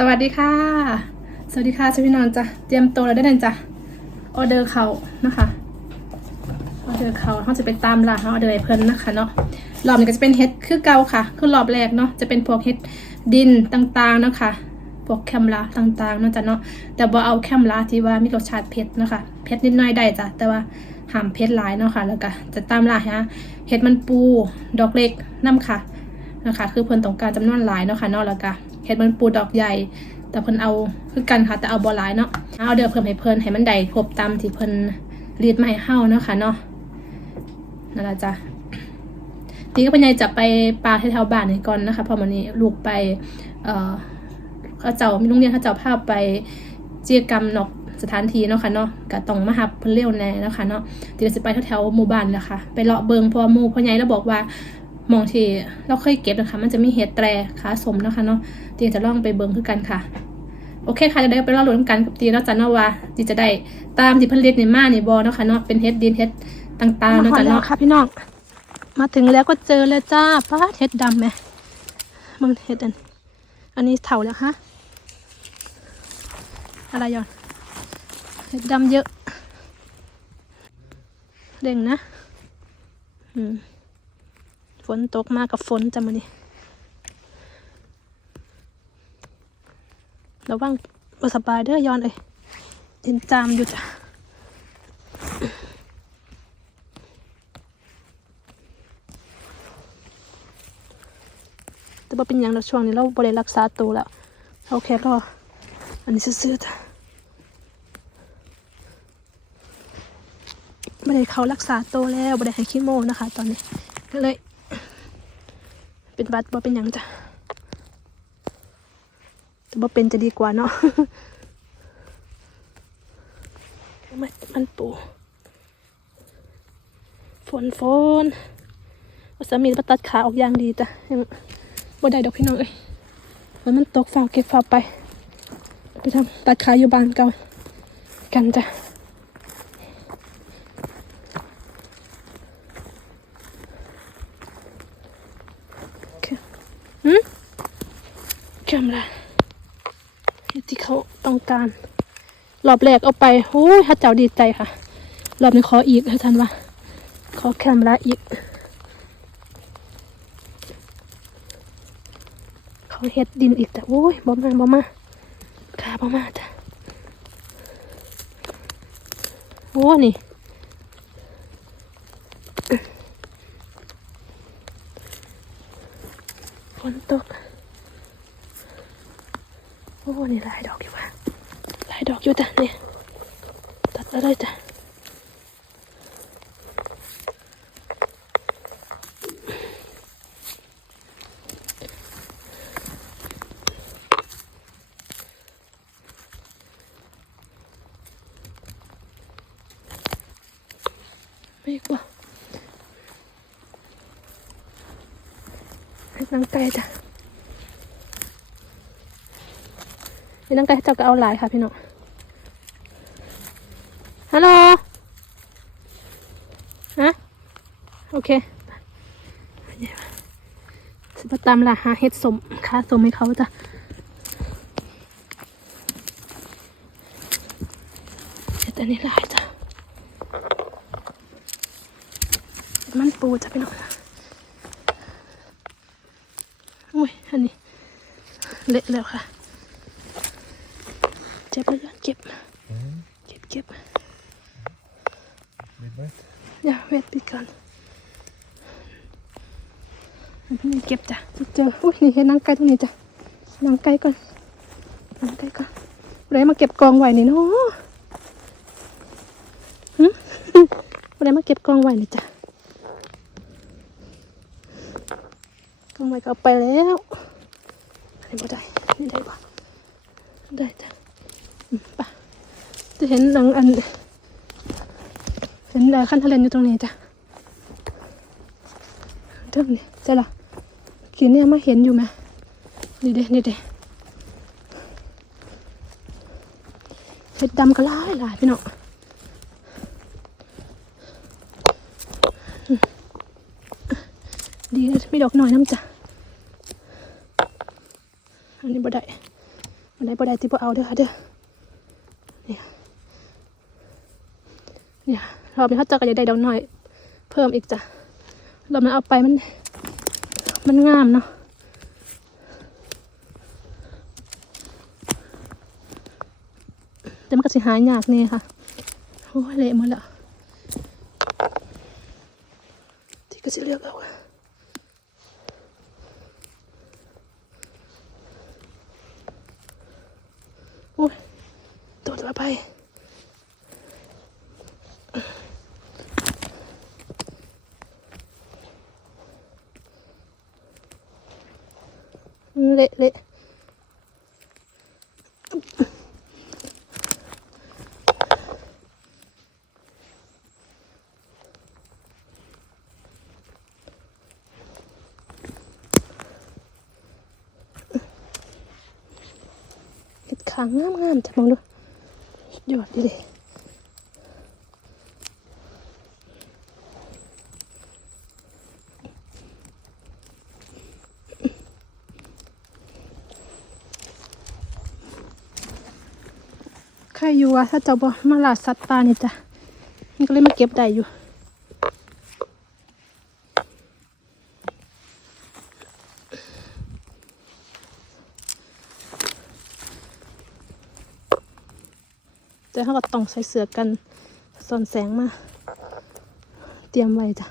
สวัสดีค่ะ สวัสดีค่ะช่วยพี่นอนจ้ะ เตรียมตัวแล้วได้เลยจ้ะ ออเดอร์เขานะคะ ออเดอร์เขาเขาจะไปตามล่าเขาออเดอร์ไอเพิ่นนะคะเนาะ รอบนี้ก็จะเป็นเฮ็ดคือเก่าค่ะ คือรอบแรกเนาะ จะเป็นพวกเฮ็ดดินต่างๆเนาะค่ะพวกแคมลาต่างๆเนาะจ้ะเนาะ แต่บ่เอาแคมลาที่ว่ามีรสชาติเผ็ดนะคะ เผ็ดนิดหน่อยได้จ้ะ แต่ว่าห้ามเผ็ดหลายเนาะค่ะ แล้วก็จะตามล่าฮะเฮ็ดมันปู ดอกเล็กน้ำค่ะ นะคะ คือเพิ่นต้องการจำนวนหลายเนาะค่ะเนาะแล้วก็ เฮ็ดมันปูดอกใหญ่ แต่เพิ่นเอาคือกันค่ะแต่เอาบ่หลายเนาะเอาเดี๋ยวเพิ่มให้เพิ่นให้มันได้ครบตามที่เพิ่นรีดมาให้เฮาเนาะค่ะเนาะนั่นละจ้ะทีก็เป็นไงจะไปปลาแถวบ้านนี่ก่อนนะคะพอวันนี้ลูกไปเอ่อเขาเจ้ามีโรงเรียนเขาเจ้าพาพไปเจียกรรมนอกสถานที่เนาะค่ะเนาะก็ต้องมาหับเพิ่นเร็วแน่เนาะค่ะเนาะทีก็สิไปแถวๆหมู่บ้านแหละค่ะไปเลาะเบิงเพราะว่าหมู่พ่อใหญ่แล้วบอกว่า มองที่เราเคยเก็บนะคะ มันจะมีเห็ดแตรขาสมนะคะเนาะทีจะลองไปเบิงคือกันค่ะ โอเคค่ะจะได้ไปรอลุ้นกันกับตีนาะจ้ะเนาะว่าจีจะได้ตามที่เพิ่นเรียกในมาในบอเนาะค่ะเนาะเป็นเฮดดินเฮดต่างๆเนาะจ้ะเนาะค่ะพี่น้องมาถึงแล้วก็เจอแล้วจ้าป้าเห็ดดำไหมมึงเห็ดอันอันนี้เถาแล้วฮะอะไรย้อนเห็ดดำเยอะเร่งนะ อืม ฝนตกมากกับฝนจ้ะมันนี่ระวังบสบายเด้อย้อนเอ้ยเห็นจามอยู่จ้ะแต่ว่าเป็นอย่างเราช่วงนี้เราบริรักษาตัวแล้วเราแค่รออันนี้ซื่อจ้ะไม่ได้เขารักษาตัวแล้วไม่ได้ให้คีโมนะคะ ตอนนี้ก็เลย เป็นบัดบ่เป็นย่างจ้ะแต่บ่เป็นจะดีกว่าเนาะไม่มันปูฝนฝนว่าสามีมาตัดขาออกอย่างดีจ้ะยังบ่ได้ดอกพี่น้องเอ้ยฝนมันตกฝ่าเก็บฝ่าไป ไปทำตัดขาอยู่บ้านเก่ากันจ้ะโอเคหืม จำละเฮดที่เขาต้องการ รอบแรกเอาไปโอ้ยถ้าเจ้าดีใจค่ะ รอบนี้ขออีกให้ท่านว่าขอแคมละอีก เขาเฮ็ดดินอีกแต่โอ้ยบ่มาบ่มาขาบ่มาจ้ะโอ้นี่ฝนตก โอ้นี่หลายดอกอยู่ว่ะหลายด อยู่จ้ะเนี่ยตัดอะไรจ้ะไม่กว่าให้นังไก่จ้ะให้นังไก่เจ้าก็เอาหลายค่ะพี่น้อง ฮัลโหลฮะโอเคสิบตามล่ะหาเห็ดสมค่าสมให้เขาจ้ะเห็ดอันนี้ลายจ้ะมันปูจ้ะพี่น้องอุ้ยอันนี้ เละแล้วค่ะ เจ็บเลยเจ็บเจ็บเจ็บ Mit was? อย่าเวทปิดก่อนนี่เก็บจ้ะเจออุ้ยนี่เห็นนางไก่ตรงนี้จ้ะนางไก่ก่อนนางไก่ก่อนอะไรมาเก็บกองไว้นี่เนาะหึอะไรมาเก็บกองไว้นี่จ้ะกองไว้ก็เอาไปแล้วอันนี้บ่ได้นี่ได้ปะได้จ้ะอืมไปจะเห็นนังอัน เห็นแต่ขั้นทะเลนอยู่ตรงนี้จ้ะเท่านี้ใช่หรอขีนเนี่ยมาเห็นอยู่ไหมนี่เด้นี่เด้เห็ดดำก็หลายหลายพี่น้องดีนะมีดอกหน่อยน้ำจ้ะอันนี้บ่ได้วันไหนบ่ได้ที่บ่เอาเด้อค่ะเด้อเนี่ยเนี่ย รอบนี้เขาเจอกันอยากได้ดอกหน่อย เพิ่มอีกจ้ะรอบนั้นเอาไปมัน มันงามเนาะแต่มันก็สิหายยากเนี่ยค่ะโอ้เละหมดแล้วที่ก็สิเลือกเอาอะโอ้ยโดดละไป เละเละเห็ดขางงามงามๆจ้ะมองดูยอดดีเลย รอยู่วะถ้าเจ้าบ่มาล่าสัตว์ป่านี่จ้ะมันก็เลยมาเก็บได้อยู่แต่เขาก็ต้องใส่เสื้อกันส่อนแสงมา เตรียมไว้จ้ะ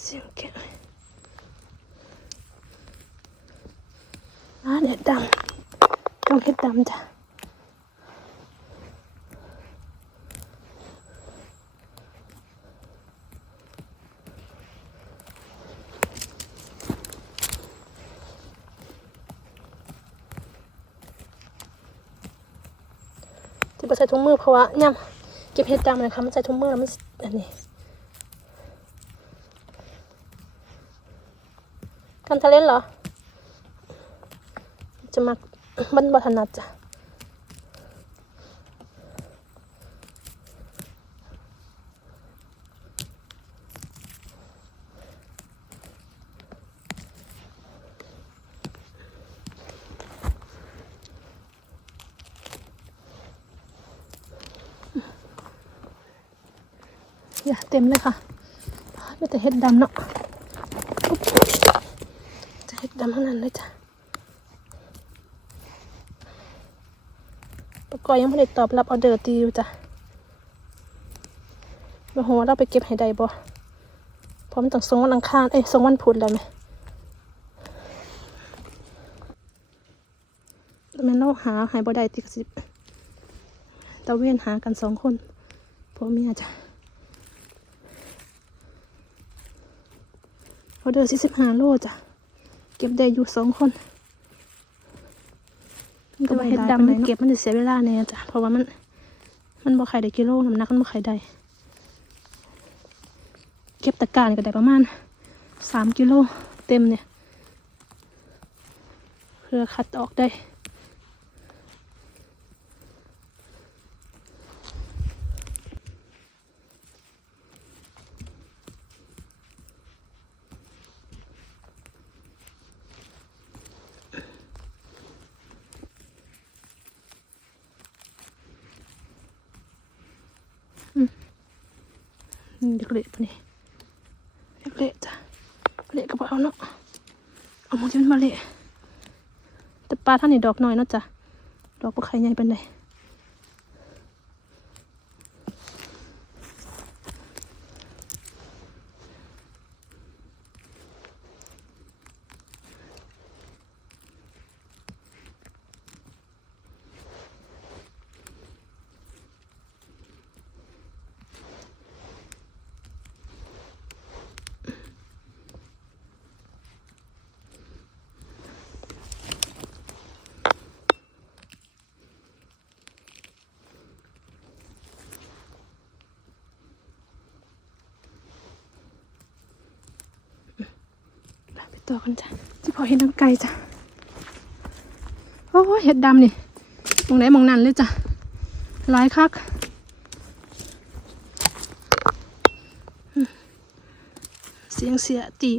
เสียงแกะอ่าเห็ดดำต้องเห็ดดำจ้ะ ที่ ใส่ถุงมือเพราะว่าย่ำเก็บเห็ดดำนะคะมันใส่ถุงมือแล้วมันอันนี้กันทะเลนเหรอ จะมาบันบัถนัดจ้ะ ยเต็มเลยค่ะไม่แต่เห็ดดำเนาะจะเห็ดดำเท่านั้นเลยจ้ะปะกอยยังไม่ได้ตอบรับออเดอร์ตีอยู่จ้ะมาหัวเราไปเก็บให้ได้บ่พราะมันต้องส่งวันอังคารเอ้ยส่งวันพุธแล้วไหมแล้วแม่นเราหาหายบ่ได้ติกสิบตะเวนหากันสองคนพ่อเมียจ้ะ ออเดอร์สี่สิบห้าโลจ้ะ เก็บได้อยู่สองคนแต่ว่าเห็ดดำมันเก็บมันจะเสียเวลาแน่จ้ะ เพราะว่ามัน มันบ่ไข่ได้กิโลน้ำหนักมันบ่ไข่ได้ เก็บตะกร้ารก็ได้ประมาณสามกิโลเต็มเนี่ยเพื่อคัดออกได้ นี่ เด็กเละปะนี่เด็กเละจ้ะเละก็บเอาเนาะเอาหมดที่มันมาเละแต่ปลาท่านนี่ดอกน้อยเนาะจ้ะดอกปลาไข่ใหญ่เป็นไง ต่อกันจ้ะที่พอเห็นน้ำไก่จ้ะโอ้เห็ดดำนี่มองไหนมองนั่นเลยจ้ะหลายคักเสียงเสียตี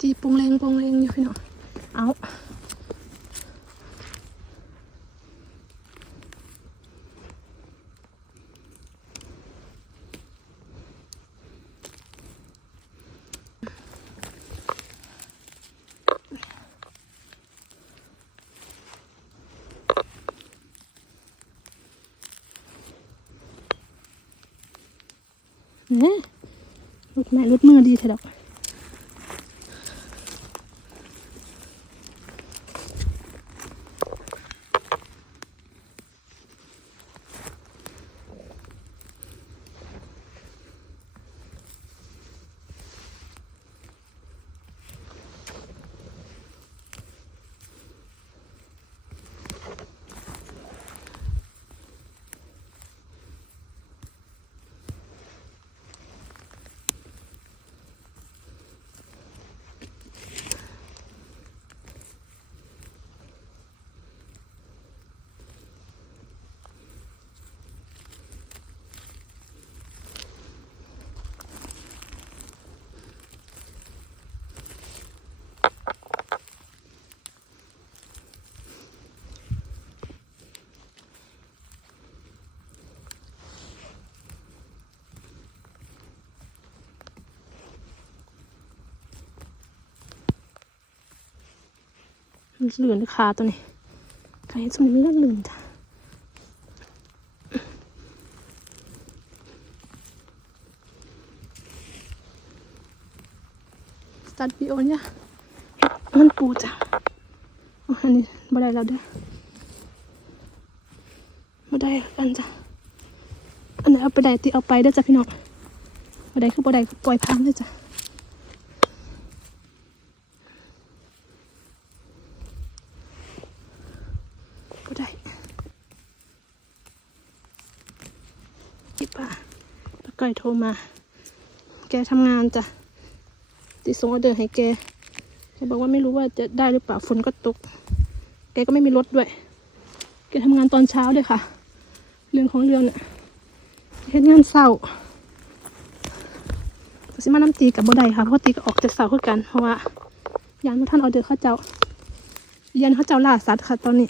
ตีปงเลงปงเลงอยู่พี่น้องเอา เนี่ยรุดแม่รุดมือดีเถอะดอก เหลือนขาตัวนี้ใครเห็นสมัยนี้ก็ลืมจ้ะสตาร์ทวิดีโอเนี่ยมันปูจ้ะอันนี้บ่ได้แล้วเด้อบ่ไดกันจ้ะอันไหนเอาไปไดตีเอาไปเด้จ้ะพี่น้องบ่ไดคือบ่ไดปล่อยพังเด้จ้ะ ก็ได้พี่ป้าป้า ก้อยโทรมา แกทำงานจ้ะติดส่งออเดอร์ให้แก แกบอกว่าไม่รู้ว่าจะได้หรือเปล่าฝนก็ตก แกก็ไม่มีรถด้วย แกทำงานตอนเช้าด้วยค่ะ เรื่องของเรื่องเนี่ยเฮ็ดงานเศร้าก็สิมาน้ำตีกับบ่ได้ค่ะเพราะตีก็ออกจะเศร้าคือกัน เพราะว่ายานว่าท่านออเดอร์เข้าเจ้า ยันเข้าเจ้าล่าสัตว์ค่ะตอนนี้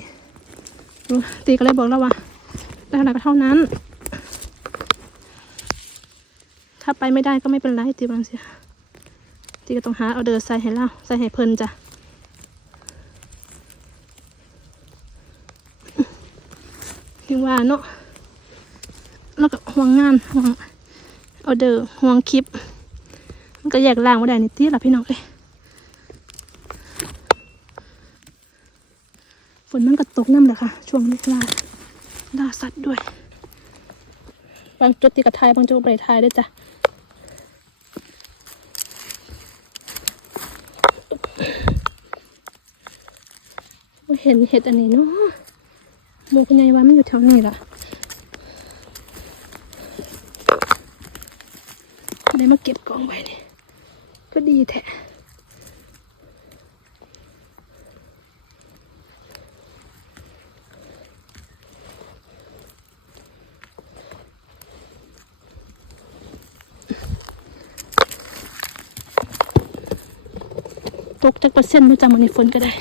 ตีก็เลยบอกแล้วว่าได้เท่าไหร่ก็เท่านั้น ถ้าไปไม่ได้ก็ไม่เป็นไรตีบางเสียตีก็ต้องหาเอาเดอร์ใส่ให้เล่าใส่ให้เพลินจ้ะถึงว่าเนาะแล้วก็ห่วงงานห่วงเอาเดอร์ห่วงคลิป มันก็แยกล่างมาได้นี่ตีละพี่น้องเลยฝนมันก็ตกน้ำแหละค่ะ ช่วงนี้ล่าล่าสัตว์ด้วย บางจุดตีกระทายบางจุดไม่ได้ทายได้จ้ะ เห็นเห็ดอันนี้เนาะโมกใหญ่ว่ามันอยู่แถวนี้ล่ะได้มาเก็บกองไว้นี่ก็ดีแท้ตกจากเปอร์เซ็นต์มาจากมันในฝนก็ได้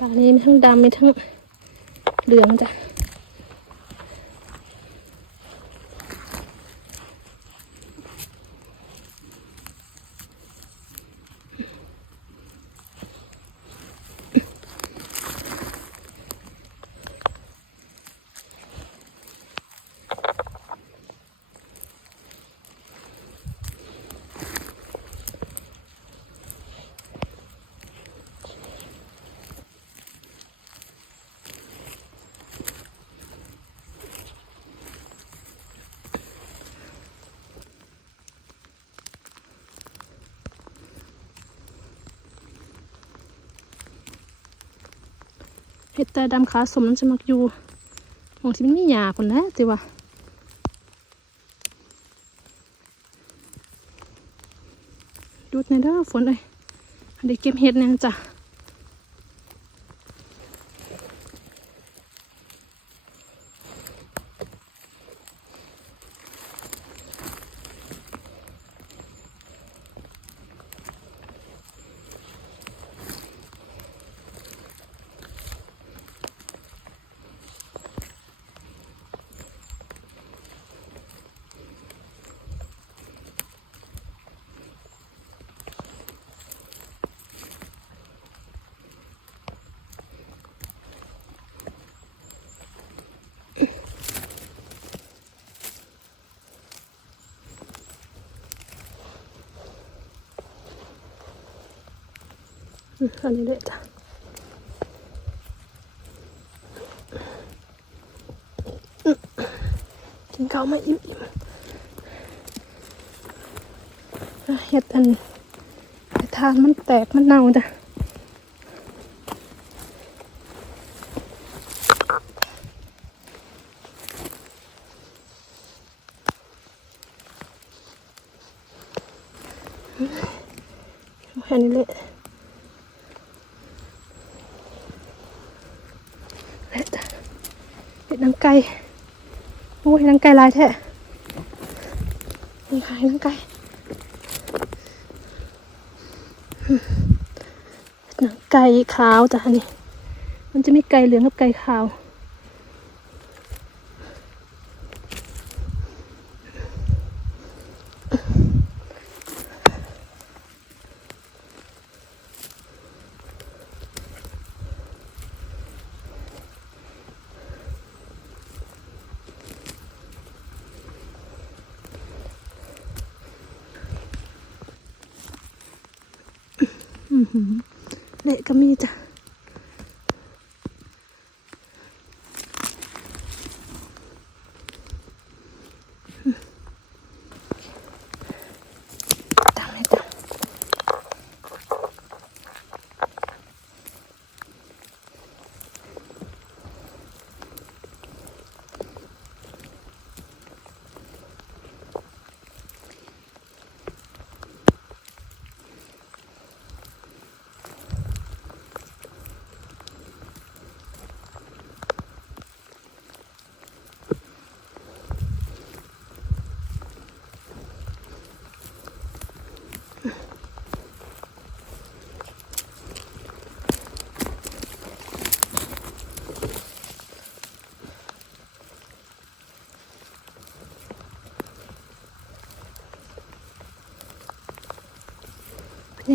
ปากนี้มีทั้งดำมีทั้งเหลืองจ้ะ เห็ดแต่ดำขาสมมันจะมักอยู่มองที่มันมีหยาคนนะจิวะดูดในเด้อฝนเลยเดี๋ยวเก็บเห็ดเนี่ยจ้ะ อันนี้เลยจ้ะกินข้าวมาอิ่มอิ่มเห็ดอันทานมันแตกมันเน่าจ้ะอันนี้เลย เห็ดเห็ดนางไก่โอ้ ยนังไก่ลายแท้นี่ค่ะนังไก่หนังไก่ขาวจ้ะนี่ มันจะมีไก่เหลืองกับไก่ขาว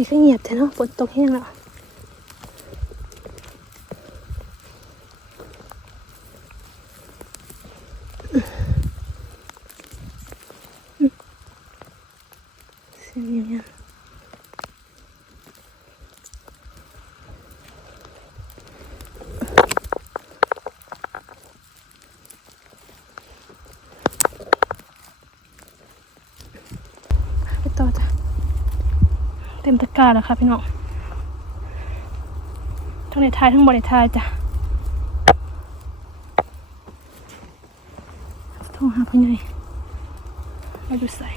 นี่ก็เงียบแต่เนาะฝนตกแห้งแล้วเสียงอย่างเงี้ยไปต่อจ้ะ เต็มตะกร้าแล้วค่ะพี่น้องทั้งในไทยทั้งบริไทยจ้ะโทรหาพี่ใหญ่มาดูใส่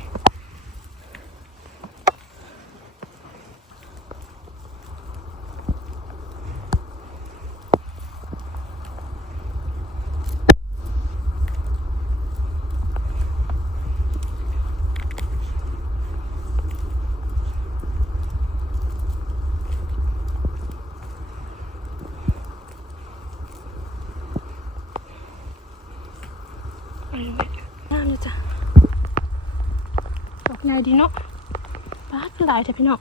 เอาอยู่ไหมน้ำเลยจ้ะ ดอกใหญ่ดีเนาะป้าดเป็นหลายแต่พี่น้อง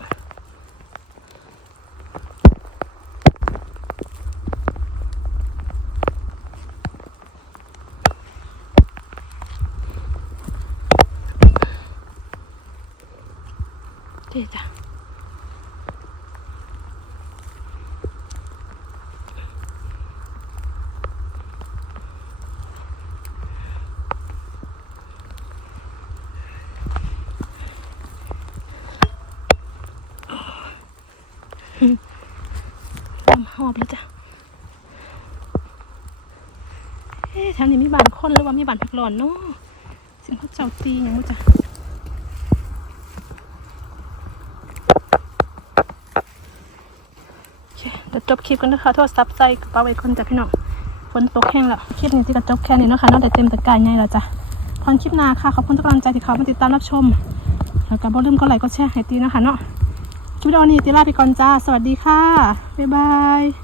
ดำหอบเลยจ้ะเอ๊ะแถวนี้มีบ้านคนหรือว่ามีบ้านพักร้อนเนาะสิ่งเขาเจ้าตีอย่างมั้จ้ะเดี๋ยวจบคลิปกันนะคะโทษซับใส่กระเป๋าไว้คนจ้ะพี่น้องฝนตกแห้งแล้วคลิปนี้ที่ก็จบแค่นี้เนาะค่ะนอกแต่เต็มตะการใหญ่แล้วจ้ะพรคลิปหน้าค่ะขอบคุณทุกกำลังใจที่เขามาติดตามรับชมแล้วก็บ่ลืมกดไลค์กดแชร์ให้ตีนะคะเนาะ คลิปวิดีโอนี้ติลาไปก่อนจ้า สวัสดีค่ะ บ๊ายบาย